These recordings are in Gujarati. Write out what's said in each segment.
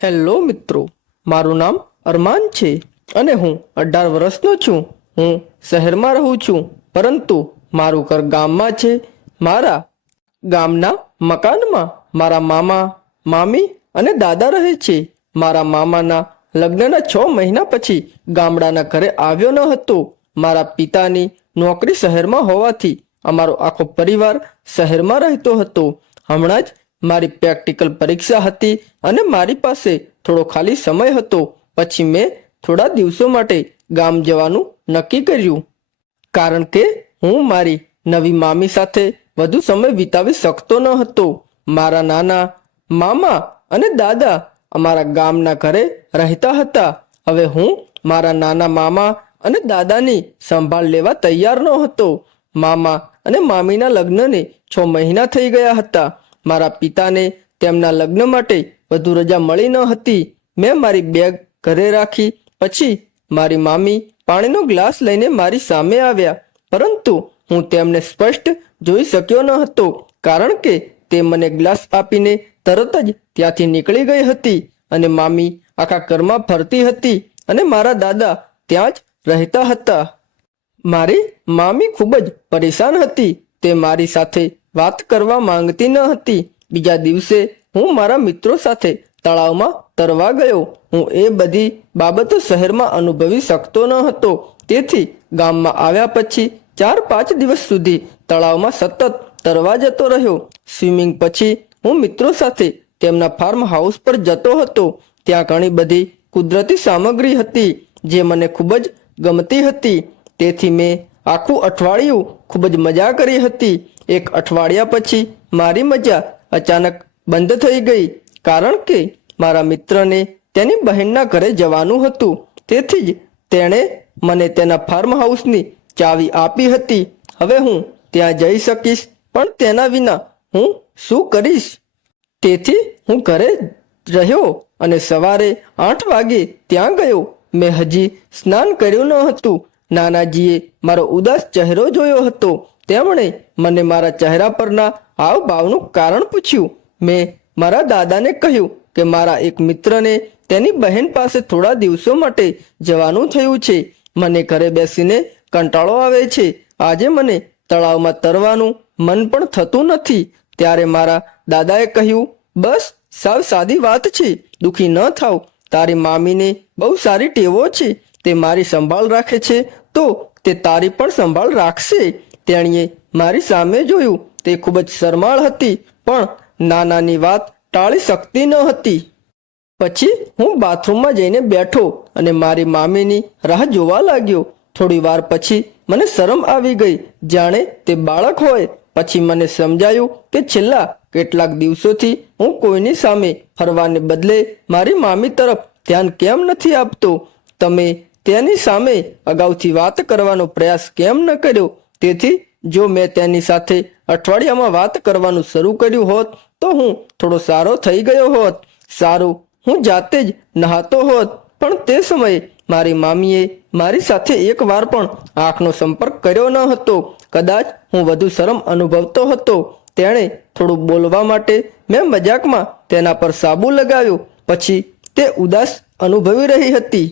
હેલો મિત્રો, મારું નામ અરમાન છે અને હું 18 વર્ષનો છું. હું શહેરમાં રહું છું, પરંતુ મારું ઘર ગામમાં છે. મારા ગામના મકાનમાં મારા મામા, મામી અને દાદા રહે છે. મારા મામાના લગ્નના 6 મહિના પછી ગામડાના ઘરે આવ્યો ન હતો. મારા પિતાની નોકરી શહેરમાં હોવાથી અમારો આખો પરિવાર શહેરમાં રહેતો હતો. હમણાં જ મારી પ્રેક્ટિકલ પરીક્ષા હતી અને મારી પાસે થોડો ખાલી સમય હતો. પછી મેં થોડા દિવસો માટે ગામ જવાનું નક્કી કર્યું, કારણ કે હું મારી નવી મામી સાથે વધુ સમય વિતાવી શકતો ન હતો. મારા નાના, મામા અને દાદા અમારા ગામના ઘરે રહેતા હતા. હવે હું મારા નાના મામા અને દાદાની સંભાળ લેવા તૈયાર ન હતો. મામા અને મામીના લગ્નને 6 મહિના થઈ ગયા હતા. મારા પિતાને તેમના લગ્ન માટે વધુ રજા મળી ન હતી. મેં મારી બેગ ઘરે રાખી. પછી મારી મામી પાણીનો ગ્લાસ લઈને મારી સામે આવ્યા, પરંતુ હું તેમને સ્પષ્ટ જોઈ શક્યો ન હતો, કારણ કે તે મને ગ્લાસ આપીને તરત જ ત્યાંથી નીકળી ગઈ હતી. અને મામી આખા ઘરમાં ફરતી હતી અને મારા દાદા ત્યાં જ રહેતા હતા. મારી મામી ખૂબ જ પરેશાન હતી. તે મારી સાથે વાત કરવા માંગતી ન હતી. બીજા દિવસે હું મારા મિત્રો સાથે તળાવમાં તરવા ગયો. હું એ બધી બાબતો શહેરમાં અનુભવી શકતો ન હતો. તેથી ગામમાં આવ્યા પછી 4-5 દિવસ સુધી તળાવમાં સતત તરવા જતો રહ્યો. સ્વિમિંગ પછી હું મિત્રો સાથે તેમના ફાર્મ હાઉસ પર જતો હતો. ત્યાં ઘણી બધી કુદરતી સામગ્રી હતી જે મને ખૂબ જ ગમતી હતી. તેથી મેં આખું અઠવાડિયું ખૂબ જ મજા કરી હતી. એક અઠવાડિયા પછી મારી મજા અચાનક બંધ થઈ ગઈ, કારણ કે મારા મિત્રને તેની બહેનના ઘરે જવાનું હતું. તેથી જ તેણે મને તેના ફાર્મ હાઉસની ચાવી આપી હતી. હવે હું ત્યાં જઈ શકીશ, પણ તેના વિના હું શું કરીશ? તેથી હું ઘરે રહ્યો અને સવારે 8 વાગે ત્યાં ગયો. મેં હજી સ્નાન કર્યું ન હતું. નાનાજીએ મારો ઉદાસ ચહેરો જોયો હતો. તેમણે મને મારા ચહેરા પરના હાવભાવનું કારણ પૂછ્યું. મેં મારા દાદાને કહ્યું કે મારા એક મિત્રને તેની બહેન પાસે થોડા દિવસો માટે જવાનું થયું છે. મને ઘરે બેસીને કંટાળો આવે છે. આજે મને તળાવમાં તરવાનું મન પણ થતું નથી. ત્યારે મારા દાદાએ કહ્યું, બસ સાવ સાદી વાત છે, દુઃખી ન થાવ. તારી મામીને બહુ સારી ટેવો છે. તે મારી સંભાળ રાખે છે, તો તે તારી પણ સંભાળ રાખશે. તેણીએ મારી સામે જોયું. તે ખૂબ જ શરમાળ હતી, પણ નાનાની વાત ટાળી શકતી ન હતી. પછી હું બાથરૂમમાં જઈને બેઠો અને મારી મામીની રાહ જોવા લાગ્યો. થોડી વાર પછી મને શરમ આવી ગઈ, જાણે તે બાળક હોય. પછી મને સમજાયું કે છેલ્લા કેટલાક દિવસોથી હું કોઈની સામે ફરવાને બદલે મારી મામી તરફ ધ્યાન કેમ નથી આપતો. તમે તેની સામે અગાઉથી વાત કરવાનો પ્રયાસ કેમ ન કર્યો? તેથી જો મેં તેની સાથે અઠવાડિયામાં વાત કરવાનું શરૂ કર્યું હોત તો હું થોડો સારો થઈ ગયો હોત. સારું, હું જાતે જ નહાતો હોત. પણ તે સમયે મારી મામીએ મારી સાથે એક વાર પણ આંખનો સંપર્ક કર્યો ન હતો. કદાચ હું વધુ શરમ અનુભવતો હતો. તેણે થોડું બોલવા માટે મેં મજાકમાં તેના પર સાબુ લગાવ્યો. પછી તે ઉદાસ અનુભવી રહી હતી.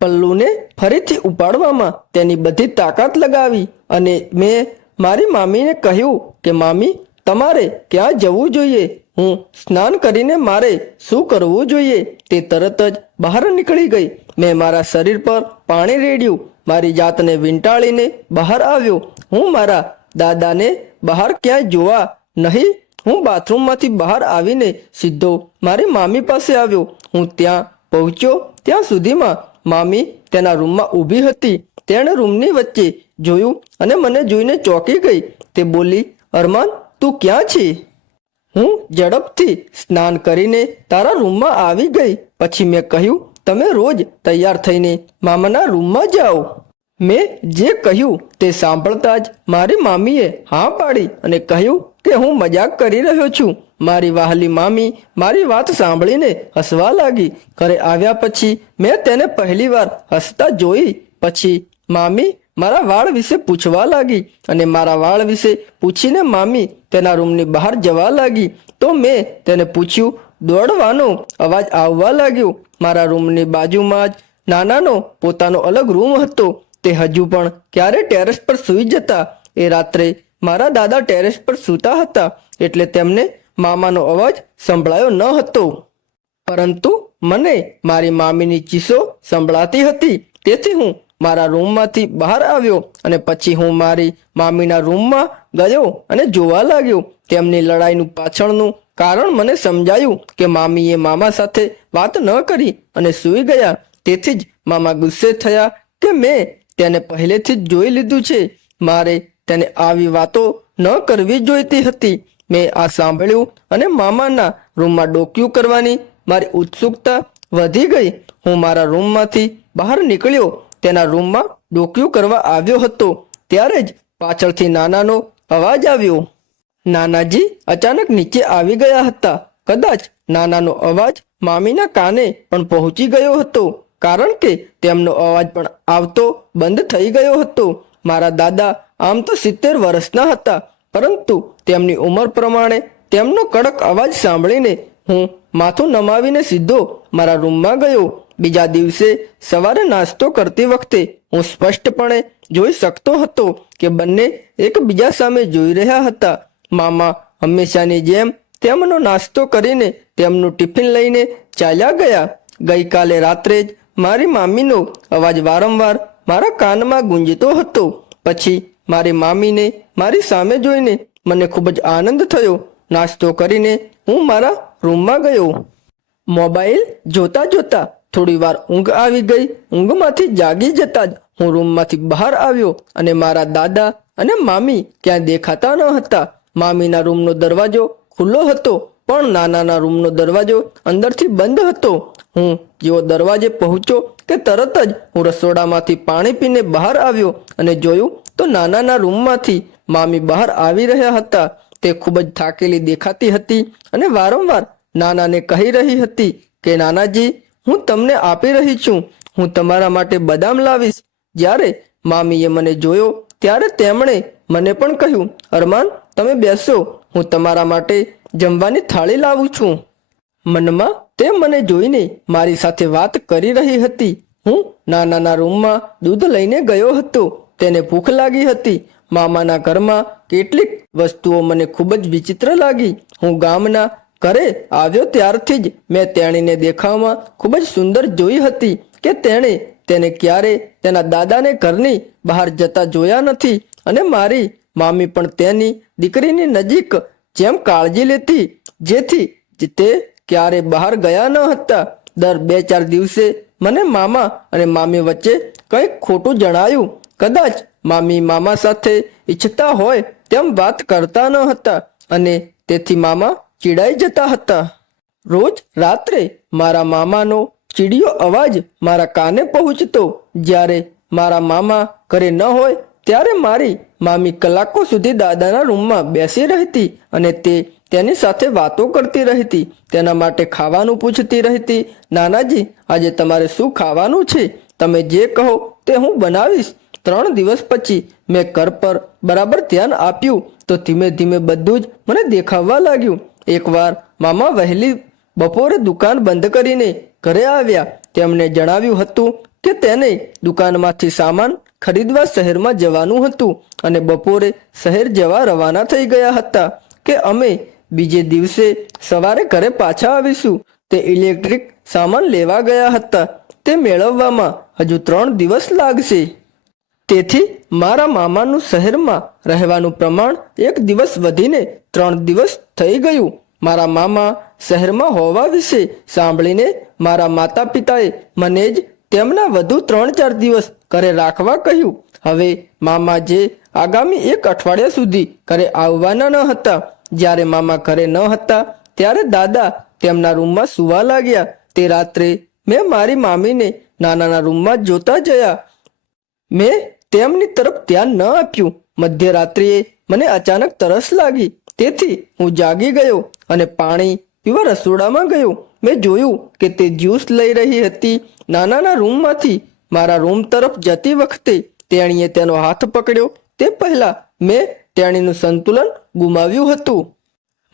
પલ્લુને ફરીથી ઉપાડવામાં તેની બધી તાકાત લગાવી અને મેં મારી મામીને કહ્યું કે મામી, તમારે ક્યાં જવું જોઈએ? હું સ્નાન કરીને મારે શું કરવું જોઈએ? તે તરત જ બહાર નીકળી ગઈ. મેં મારા શરીર પર પાણી રેડ્યું. મારી જાતને વીંટાળીને બહાર આવ્યો. હું મારા દાદાને બહાર ક્યાંય જોવા નહીં. હું બાથરૂમમાંથી બહાર આવીને સીધો મારી મામી પાસે આવ્યો. હું ત્યાં પહોંચ્યો ત્યાં સુધીમાં મામી તેના રૂમમાં ઊભી હતી. તેણે રૂમની વચ્ચે જોયું અને મને જોઈને ચોંકી ગઈ. તે બોલી, અરમાન, તું ક્યાં છે? હું ઝડપથી સ્નાન કરીને તારા રૂમમાં આવી ગઈ. પછી મેં કહ્યું, તમે રોજ તૈયાર થઈને મામાના રૂમમાં જાઓ. મેં જે કહ્યું તે સાંભળતા જ મારી મામીએ હા પાડી અને કહ્યું કે હું મજાક કરી રહ્યો છું. મારી વહાલી મામી મારી વાત સાંભળીને હસવા લાગી. ઘરે આવ્યા પછી મેં તેને પહેલીવાર હસતા જોઈ. પછી મામી મારા વાળ વિશે પૂછવા લાગી અને મારા વાળ વિશે પૂછીને મામી તેના રૂમની બહાર જવા લાગી. તો મેં તેને પૂછ્યું, દોડવાનો અવાજ આવવા લાગ્યો. મારા રૂમની બાજુમાં જ નાનાનો પોતાનો અલગ રૂમ હતો. તે હજુ પણ ક્યારે ટેરેસ પર સૂઈ જતા. એ રાત્રે મારા દાદા ટેરેસ પર સૂતા હતા એટલે તેમને મામાનો અવાજ સંભળાયો ન હતો, પરંતુ મને મારી મામીની ચીસો સંભળાતી હતી. તેથી હું મારા રૂમમાંથી બહાર આવ્યો અને પછી હું મારી મામીના રૂમમાં ગયો અને જોવા લાગ્યો. તેમની લડાઈનું પાછળનું કારણ મને સમજાયું કે મામીએ મામા સાથે વાત ન કરી અને સૂઈ ગયા. તેથી જ મામા ગુસ્સે થયા કે મેં તેને પહેલેથી જ જોઈ લીધું છે. મારે તેને આવી વાતો ન કરવી જોઈતી હતી. મેં આ સાંભળ્યું અને મામાના રૂમમાં ડોકિયું કરવાની મારી ઉત્સુકતા વધી ગઈ. હું મારા રૂમમાંથી બહાર નીકળ્યો, તેના રૂમમાં ડોકિયું કરવા આવ્યો હતો. ત્યારે જ પાછળથી નાનાનો અવાજ આવ્યો. નાનાજી અચાનક નીચે આવી ગયા હતા. કદાચ નાનાનો અવાજ મામીના કાને પણ પહોંચી ગયો હતો, કારણ કે તેમનો અવાજ પણ આવતો બંધ થઈ ગયો હતો. મારા દાદા આમ તો 70 વર્ષના હતા, પરંતુ તેમની ઉંમર પ્રમાણે તેમનો કડક અવાજ સાંભળીને હું માથું નમાવીને સીધો મારા રૂમમાં ગયો. બીજા દિવસે સવારે નાસ્તો કરતી વખતે હું સ્પષ્ટપણે જોઈ શકતો હતો કે બંને એકબીજા સામે જોઈ રહ્યા હતા. મામા હંમેશાની જેમ તેમનો નાસ્તો કરીને તેમનું ટિફિન લઈને ચાલ્યા ગયા. ગઈકાલે રાત્રે જ મારી મામીનો અવાજ વારંવાર મારા કાનમાં ગુંજતો હતો. પછી મારી મામીને મારી સામે જોઈને મને ખૂબ જ આનંદ થયો. નાસ્તો કરીને હું મારા રૂમમાં ગયો. મોબાઈલ જોતા જોતા થોડી વાર ઊંઘ આવી ગઈ. ઊંઘમાંથી જાગી જતા જ હું રૂમમાંથી બહાર આવ્યો અને મારા દાદા અને મામી ક્યાં દેખાતા ન હતા. મામીના રૂમનો દરવાજો ખુલ્લો હતો, પણ નાનાના રૂમનો દરવાજો અંદરથી બંધ હતો. હું જેવો દરવાજે પહોંચ્યો કે તરત જ હું રસોડામાંથી પાણી પીને બહાર આવ્યો અને જોયું તો નાનાના રૂમમાંથી મામી બહાર આવી રહ્યા હતા. તે ખૂબ જ થાકેલી દેખાતી હતી અને વારંવાર નાનાને કહી રહી હતી કે નાનાજી, હું તમને આપી રહી છું, હું તમારા માટે બદામ લાવીશ. જ્યારે મામીએ મને જોયો ત્યારે તેમણે મને પણ કહ્યું, અરમાન, તમે બેસો, હું તમારા માટે જમવાની થાળી લાવું છું. મનમાં તે મને જોઈને મારી સાથે વાત કરી રહી હતી. હું નાનાના રૂમમાં દૂધ લઈને ગયો હતો. તેને ભૂખ લાગી હતી. મામાના ઘરમાં કેટલીક વસ્તુઓ મને ખૂબ જ વિચિત્ર લાગી. હું ગામના ઘરે આવ્યો ત્યારથી જ મેં તેણીને દેખાવમાં ખૂબ જ સુંદર જોઈ હતી કે તેણે તેને ક્યારે તેના દાદાને ઘરની બહાર જતા જોયા નથી. અને મારી મામી પણ તેની દીકરીની નજીક જેમ કાળજી લેતી, જેથી તે ક્યારે બહાર ગયા ન હતા. દર 2-4 દિવસે મને મામા અને મામી વચ્ચે કંઈક ખોટું જણાયું. કદાચ મામી મામા સાથે ઈચ્છતા હોય તેમ વાત કરતા ન હતા અને તેથી મામા ચીડાઈ જતા હતા. રોજ રાત્રે મારા મામાનો ચીડિયો અવાજ મારા કાને પહોંચતો. જ્યારે મારા મામા ઘરે ન હોય ત્યારે મારી મામી કલાકો સુધી દાદાના રૂમમાં બેસી રહેતી અને તેની સાથે વાતો કરતી રહેતી. તેના માટે ખાવાનું પૂછતી રહેતી. નાનાજી, આજે તમારે શું ખાવાનું છે? તમે જે કહો તે હું બનાવીશ. 3 દિવસ પછી મેં ઘર પર બરાબર ધ્યાન આપ્યું તો ધીમે ધીમે બધું જ મને દેખાવા લાગ્યું. એકવાર મામા વહેલી બપોરે દુકાન બંધ કરીને ઘરે આવ્યા. તેમણે જણાવ્યું હતું કે તેને દુકાનમાંથી સામાન ખરીદવા શહેરમાં જવાનું હતું અને બપોરે શહેર જવા રવાના થઈ ગયા હતા કે અમે બીજે દિવસે સવારે ઘરે પાછા આવીશું. તે ઇલેક્ટ્રિક સામાન લેવા ગયા હતા. તે મેળવવામાં હજુ 3 દિવસ લાગશે. તેથી મારા મામાનું શહેરમાં રહેવાનું પ્રમાણ 1 દિવસ વધીને 3 દિવસ થઈ ગયું. મારા મામા શહેરમાં હોવા વિશે સાંભળીને મારા માતા પિતાએ મને જ તેમના વધુ 3-4 દિવસ ઘરે રાખવા કહ્યું. હવે મામા જે આગામી 1 અઠવાડિયા સુધી ઘરે આવવાના ન હતા. જ્યારે મામા ઘરે ન હતા ત્યારે દાદા તેમના રૂમમાં સૂવા લાગ્યા. તે રાત્રે મેં મારી મામીને નાનાના રૂમમાં જોતા જયા. મેં તેમની તરફ ધ્યાન ન આપ્યું. મધ્યરાત્રિએ મને અચાનક તરસ લાગી. તેથી હું જાગી ગયો અને પાણી પીવા રસોડામાં ગયો. મેં જોયું કે તે જ્યુસ લઈ રહી હતી. નાનાના રૂમમાંથી મારા રૂમ તરફ જતી વખતે તેણીએ તેનો હાથ પકડ્યો. તે પહેલા મેં તેણીનું સંતુલન ગુમાવ્યું હતું.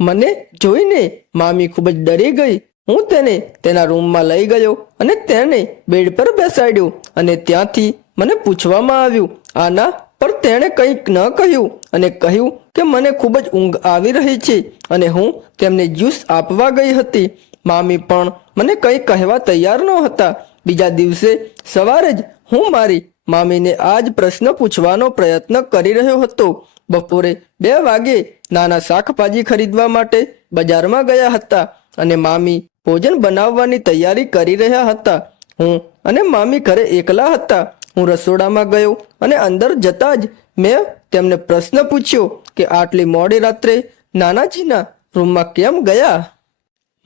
મને જોઈને મામી ખૂબ જ ડરી ગઈ. હું તેને તેના રૂમમાં લઈ ગયો અને તેને બેડ પર બેસાડ્યો અને ત્યાંથી મને પૂછવામાં આવ્યું આના પર તેણે કંઈક ન કહ્યું અને કહ્યું કે મને ખૂબ જ ઊંઘ આવી રહી છે અને હું તેમને જ્યુસ આપવા ગઈ હતી. મામી પણ મને કંઈ કહેવા તૈયાર ન હતા. બીજા દિવસે સવારે જ હું મારી મામીને આ જ પ્રશ્ન પૂછવાનો પ્રયત્ન કરી રહ્યો હતો. બપોરે 2 વાગે નાના શાકભાજી ખરીદવા માટે બજારમાં ગયા હતા અને મામી ભોજન બનાવવાની તૈયારી કરી રહ્યા હતા. હું અને મામી ઘરે એકલા હતા. હું રસોડામાં ગયો અને અંદર જતા જ મેં તેમને પ્રશ્ન પૂછ્યો કે આટલી મોડી રાત્રે નાનાજીના રૂમમાં કેમ ગયા?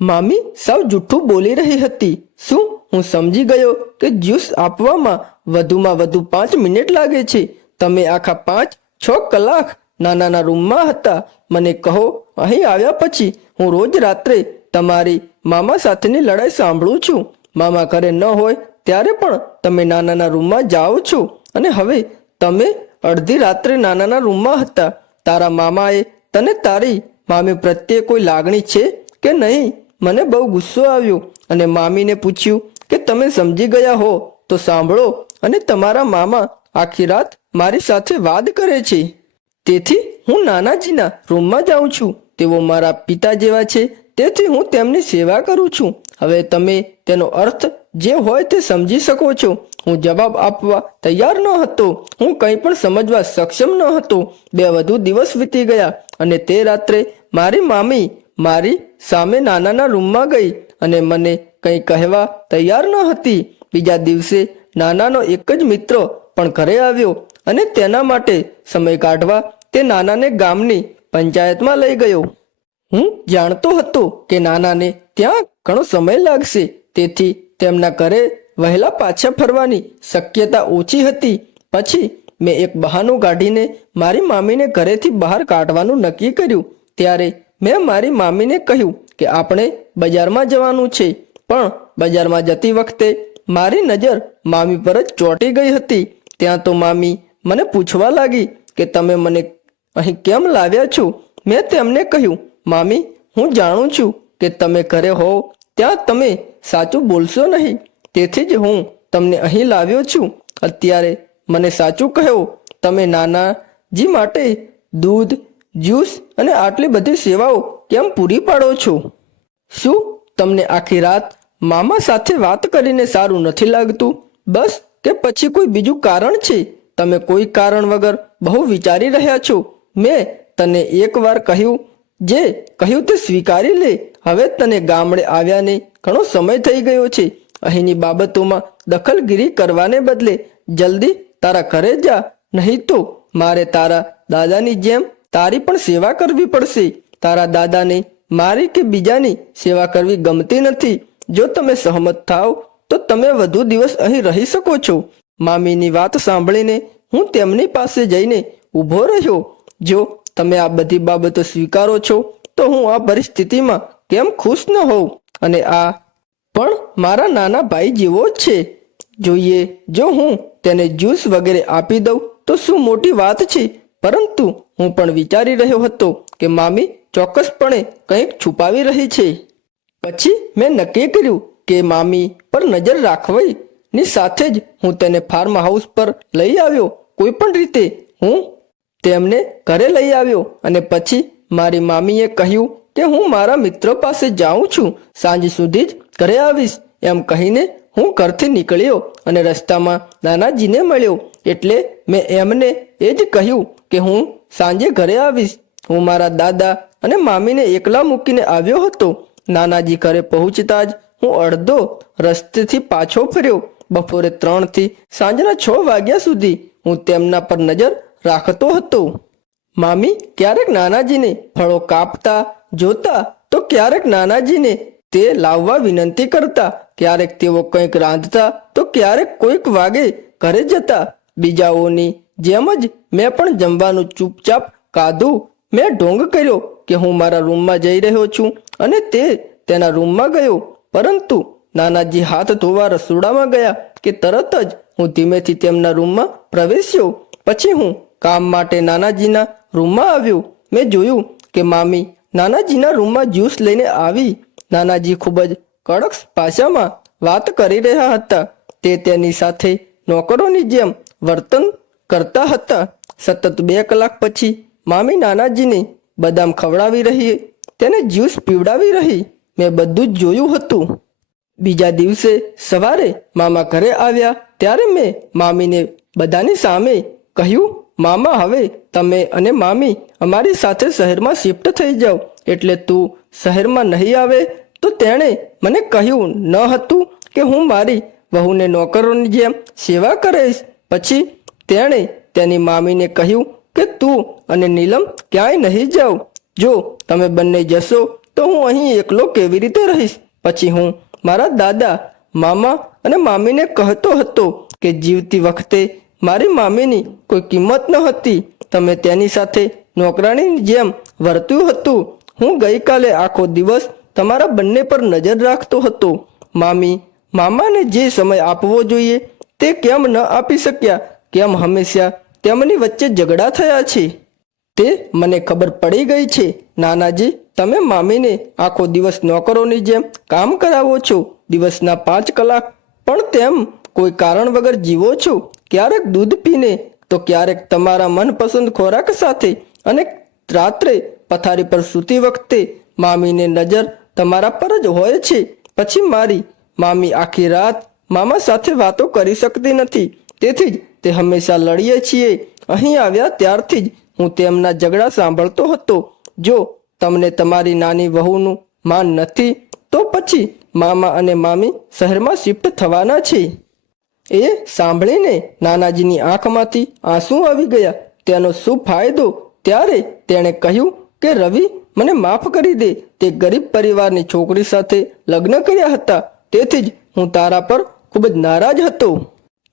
મામી સાવ જૂઠું બોલી રહી હતી. શું હું સમજી ગયો કે જ્યુસ આપવામાં વધુમાં વધુ 5 મિનિટ લાગે છે? તમે આખા 5-6 કલાક નાનાના રૂમમાં હતા. મને કહો, અહીં આવ્યા પછી હું રોજ રાત્રે તમારી મામા સાથેની લડાઈ સાંભળું છું. મામા ઘરે ન હોય ત્યારે પણ તમે નાનાના રૂમમાં જાઓ છો અને હવે તમે અડધી રાત્રે નાનાના રૂમમાં હતા. તારા મામાએ તને તારી મામી પ્રત્યે કોઈ લાગણી છે કે નહીં? મને બહુ ગુસ્સો આવ્યો અને મામીને પૂછ્યું કે તમે સમજી ગયા હો તો સાંભળો અને તમારા મામા આખી રાત મારી સાથે વાદ કરે છે. તેથી હું નાનાજીના રૂમમાં જાઉં છું. તેઓ મારા પિતા જેવા છે, તેથી હું તેમની સેવા કરું છું. હવે તમે તેનો અર્થ જે હોય તે સમજી શકો છો. હું જવાબ આપવા તૈયાર ન હતો. હું કંઈ પણ સમજવા સક્ષમ ન હતો. 2 વધુ દિવસ વીતી ગયા અને તે રાત્રે મારી મામી મારી સામે નાનાના રૂમમાં ગઈ અને મને કંઈ કહેવા તૈયાર ન હતી. બીજા દિવસે નાનાનો એક જ મિત્ર પણ ઘરે આવ્યો અને તેના માટે સમય કાઢવા તે નાનાને ગામની પંચાયતમાં લઈ ગયો. હું જાણતો હતો કે નાનાને ત્યાં ઘણો સમય લાગશે, તેથી તેમના ઘરે વહેલા પાછા ફરવાની શક્યતા ઓછી હતી. પછી મેં એક બહાનું કાઢીને મારી મામીને ઘરેથી બહાર કાઢવાનું નક્કી કર્યું. ત્યારે મેં મારી મામીને કહ્યું કે આપણે બજારમાં જવાનું છે. પણ બજારમાં જતી વખતે મારી નજર મામી પર જ ચોંટી ગઈ હતી. ત્યાં તો મામી મને પૂછવા લાગી કે તમે મને અહીં કેમ લાવ્યા છો? મેં તેમને કહ્યું, મામી, હું જાણું છું કે તમે ઘરે હો ત્યાં તમે સાચું બોલશો નહીં, તેથી જ હું તમને અહીં લાવ્યો છું. અત્યારે મને સાચું કહો, તમે નાનાજી માટે દૂધ, જ્યુસ અને આટલી બધી સેવાઓ કેમ પૂરી પાડો છો? શું તમને આખી રાત મામા સાથે વાત કરીને સારું નથી લાગતું? બસ કે પછી કોઈ બીજું કારણ છે? તમે કોઈ કારણ વગર બહુ વિચારી રહ્યા છો. મેં તને એકવાર કહ્યું, જે કહ્યું તે સ્વીકારી લે. હવે તને ગામડે આવ્યાને ઘણો સમય થઈ ગયો છે. અહીંની બાબતોમાં દખલગીરી કરવાને બદલે જલ્દી તારા ઘરે જા, નહીં તો મારે તારા દાદાની જેમ તારી પણ સેવા કરવી પડશે. તારા દાદાને મારી કે બીજાની સેવા કરવી ગમતી નથી. જો તમે સહમત થાવ તો તમે વધુ દિવસ અહીં રહી શકો છો. મામીની વાત સાંભળીને હું તેમની પાસે જઈને ઊભો રહ્યો. જો તમે આ બધી બાબતો સ્વીકારો છો તો હું આ પરિસ્થિતિમાં કેમ ખુશ ન હોઉં? અને આ પણ મારા નાના ભાઈ જેવો જ છે. જોઈએ, જો હું તેને જ્યુસ વગેરે આપી દઉં તો શું મોટી વાત છે? પરંતુ હું પણ વિચારી રહ્યો હતો કે મામી ચોક્કસપણે કંઈક છુપાવી રહી છે. પછી મેં નક્કી કર્યું કે મામી પર નજર રાખવાની સાથે જ હું તેને ફાર્મ હાઉસ પર લઈ આવ્યો. કોઈ પણ રીતે હું તેમને ઘરે લઈ આવ્યો અને પછી મારી મામીએ કહ્યું કે હું મારા મિત્ર પાસે જાઉં છું, સાંજ સુધી જ ઘરે આવીશ. એમ કહીને હું ઘરથી નીકળ્યો અને રસ્તામાં નાનાજીને મળ્યો. એટલે મેં એમને એ જ કહ્યું કે હું સાંજે ઘરે આવીશ. હું મારા દાદા અને મામીને એકલા મૂકીને આવ્યો હતો. નાનાજી ઘરે પહોંચતા જ હું અડધો રસ્તેથી પાછો ફર્યો. બપોરે 3 થી સાંજના 6 વાગ્યા સુધી હું તેમના પર નજર રાખતો હતો. મામી ક્યારેક નાનાજીને ફળો કાપતા જોતા તો ક્યારેક નાનાજીને તે લાવવા વિનંતી કરતા. ક્યારેક તેઓ કંઈક રાંધતા તો ક્યારેક કોઈક વાગે ઘરે જતા. બીજાઓની જેમ જ મેં પણ જમવાનું ચૂપચાપ ખાધું. મેં ઢોંગ કર્યો કે હું મારા રૂમમાં જઈ રહ્યો છું અને તે તેના રૂમમાં ગયો. પરંતુ નાનાજી હાથ ધોવા રસોડામાં ગયા કે તરત જ હું ધીમેથી તેમના રૂમમાં પ્રવેશ્યો. પછી હું કામ માટે નાનાજીના રૂમમાં આવ્યો. મેં જોયું કે મામી નાનાજીના રૂમમાં જ્યુસ લઈને આવી. નાનાજી ખૂબ જ કડક ભાષામાં વાત કરી રહ્યા હતા. તે તેની સાથે નોકરોની જેમ વર્તન કરતા હતા. સતત 2 કલાક પછી મામી નાનાજીને બદામ ખવડાવી રહી, તેને જ્યુસ પીવડાવી રહી. મેં બધું જ જોયું હતું. બીજા દિવસે સવારે મામા ઘરે આવ્યા ત્યારે મેં મામીને બધાની સામે કહ્યું, મામા, હવે તમે અને મામી અમારી સાથે શહેરમાં શિફ્ટ થઈ જાઓ. એટલે તું શહેરમાં નહીં આવે? તો તેણે મને કહ્યું ન હતું કે હું મારી વહુને નોકરોની જેમ સેવા કરીશ. પછી તેણે તેની મામીને કહ્યું કે તું અને નીલમ ક્યાંય નહીં જાઓ. જો તમે બંને જશો તો હું અહીં એકલો કેવી રીતે રહીશ? પછી હું મારા દાદા, મામા અને મામીને કહેતો હતો કે જીવતી વખતે મારી મામીની કોઈ કિંમત ન હતી. તમે તેની સાથે નોકરાણીની જેમ વર્ત્યું હતું. હું ગઈકાલે આખો દિવસ તમારા બંને પર નજર રાખતો હતો. મામી મામાને જે સમય આપવો જોઈએ તે કેમ ન આપી શક્યા? કેમ હંમેશા તેમની વચ્ચે ઝઘડા થયા છે? તે મને ખબર પડી ગઈ છે. નાનાજી, તમે મામીને આખો દિવસ નોકરોની જેમ કામ કરાવો છો. દિવસના 5 કલાક પણ તેમ કોઈ કારણ વગર જીવો છો. ક્યારેક દૂધ પીને તો ક્યારેક તમારા મનપસંદ ખોરાક સાથે, અને રાત્રે પથારી પર સૂતી વખતે મામીને નજર તમારા પર જ હોય છે. પછી મારી મામી આખી રાત મામા સાથે વાતો કરી શકતી નથી. તેથી જ તે હંમેશા લડીએ છીએ. અહીં આવ્યા ત્યારથી જ હું તેમના ઝઘડા સાંભળતો હતો. જો તમને તમારી નાની વહુનું માન નથી તો પછી મામા અને મામી શહેરમાં શિફ્ટ થવાના છે. એ સાંભળીને નાનાજીની આંખમાંથી આંસુ આવી ગયા. તેનો શું ફાયદો? ત્યારે તેણે કહ્યું કે રવિ, મને માફ કરી દે. તે ગરીબ પરિવારની છોકરી સાથે લગ્ન કર્યા હતા. તેથી જ હું તારા પર ખૂબ જ નારાજ હતો.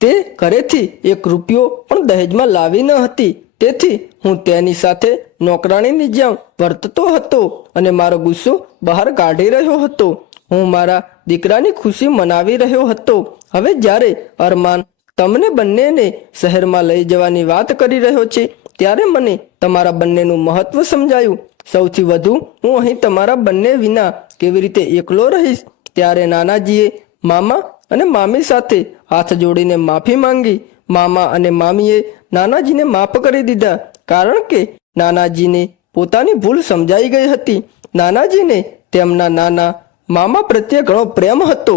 તે ઘરેથી 1 રૂપિયો પણ દહેજમાં લાવી ન હતી. તેથી હું તેની સાથે નોકરાણીની જેમ વર્તતો હતો અને મારો ગુસ્સો બહાર કાઢી રહ્યો હતો. હું મારા દીકરાની ખુશી મનાવી રહ્યો હતો. હવે જ્યારે અરમાન તમને બંનેને શહેરમાં લઈ જવાની વાત કરી રહ્યો છે ત્યારે મને તમારા બંનેનું મહત્વ સમજાયું. સૌથી વધુ હું અહીં તમારા બંને વિના કેવી રીતે એકલો રહીશ? ત્યારે નાનાજીએ મામા અને મામી સાથે હાથ જોડીને માફી માંગી. મામા અને મામીએ નાનાજીને માફ કરી દીધા, કારણ કે નાનાજીને પોતાની ભૂલ સમજાઈ ગઈ હતી. નાનાજીને તેમના નાના મામા પ્રત્યે ઘણો પ્રેમ હતો.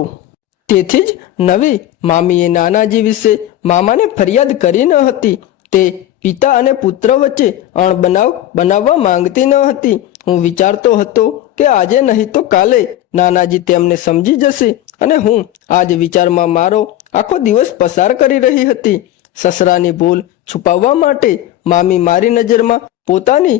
તેથી જ નવી મામીએ નાનાજી વિશે મામાને ફરિયાદ કરી ન હતી. તે પિતા અને પુત્ર વચ્ચે અણબનાવ બનાવવા માંગતી ન હતી. હું વિચારતો હતો કે આજે નહીં તો કાલે નાનાજી તેમને સમજી જશે, અને હું આ જ વિચારમાં મારો આખો દિવસ પસાર કરી રહી હતી. સસરાની ભૂલ છુપાવવા માટે મામી મારી નજરમાં પોતાની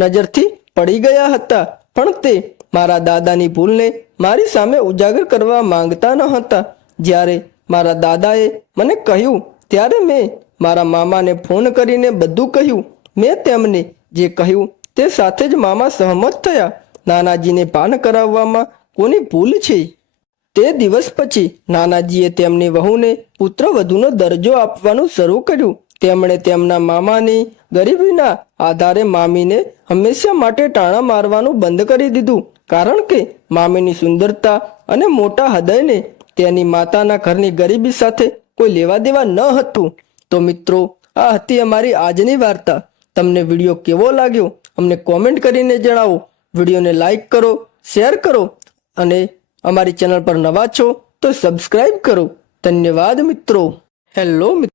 નજરથી પડી ગયા હતા, પણ તે મારા દાદાની ભૂલને મારી સામે ઉજાગર કરવા માંગતા ન હતા. જ્યારે મારા દાદાએ મને કહ્યું ત્યારે મેં મારા મામાને ફોન કરીને બધું કહ્યું. મેં તેમને જે કહ્યું તે સાથે જ મામા સહમત થયા. નાનાજીને ભાન કરાવવામાં કોની ભૂલ છે? તે દિવસ પછી નાનાજીએ તેમની વહુને પુત્રવધૂનો દરજ્જો આપવાનું શરૂ કર્યું. તેમણે તેમના મામાની ગરીબીના આધારે મામીને હંમેશા માટે ટાણા મારવાનું બંધ કરી દીધું, કારણ કે મામીની સુંદરતા અને મોટા હૃદયને તેની માતાના ઘરની ગરીબી સાથે કોઈ લેવા દેવા ન હતું. તો મિત્રો, આ હતી અમારી આજની વાર્તા. તમને વિડીયો કેવો લાગ્યો અમને કોમેન્ટ કરીને જણાવો. વિડીયોને લાઈક કરો, શેર કરો, અને અમારી ચેનલ પર નવા છો તો સબસ્ક્રાઈબ કરો. ધન્યવાદ મિત્રો. હેલો મિત્રો.